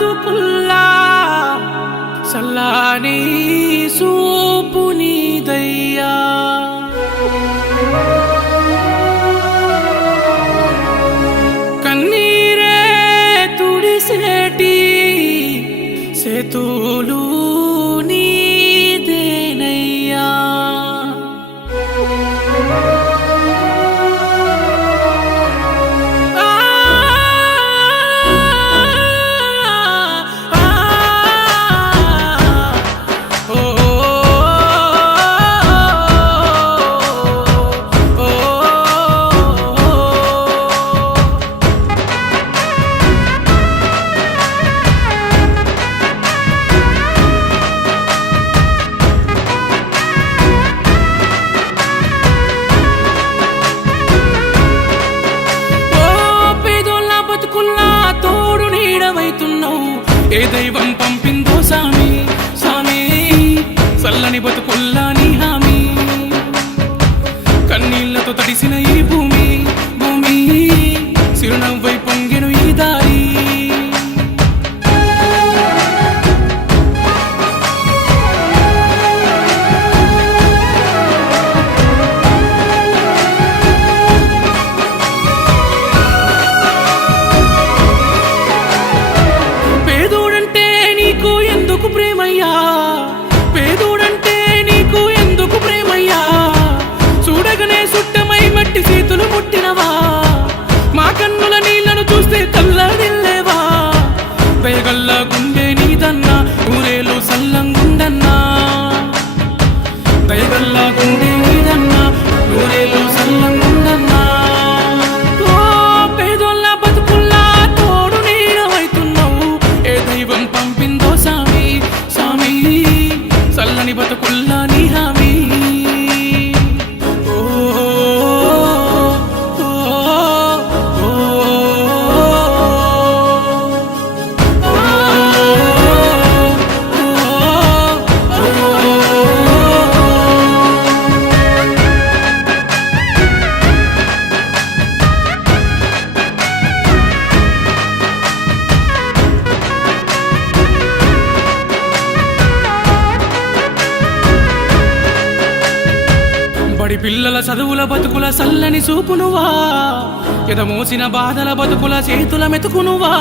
బతుకుల్లా సల్లాని సూపు నీదయ్యా కన్నీరే తుడిసేటి సేతులు నీదేనయ్యా ఏ దైవం పంపిందో సామి సామి చల్లని బతుకుల్లా నీ హామీ కన్నీళ్లతో తడిసిన ఈ భూమి భూమి చిరునవ్వై పొంగెను ఈ దారి పేదోడంటే నీకు ఎందుకు ప్రేమయ్యా చూడగనే సుట్టమై మట్టి చేతులు ముట్టినవా మా కన్నుల నీళ్లను చూస్తే కల్లాడిల్లేవా దయగల్ల గుండె నీదన్నా ఊరేలు సల్లంగుండన్నా దయగల్ల గుండె నీదన్నా ఊరేలు సల్లంగుండన్నా ఓ పేదోళ్ళ బతుకుల్లా తోడు నీడవైతున్నావు ఏ దైవం పంపిందో సామి సామి చల్లని బతుకుల్లా నీ హామీ బడి పిల్లల చదువుల బతుకుల సల్లని చూపునువా ఎదమోసిన బాధల బతుకుల చేతుల మెతుకునువా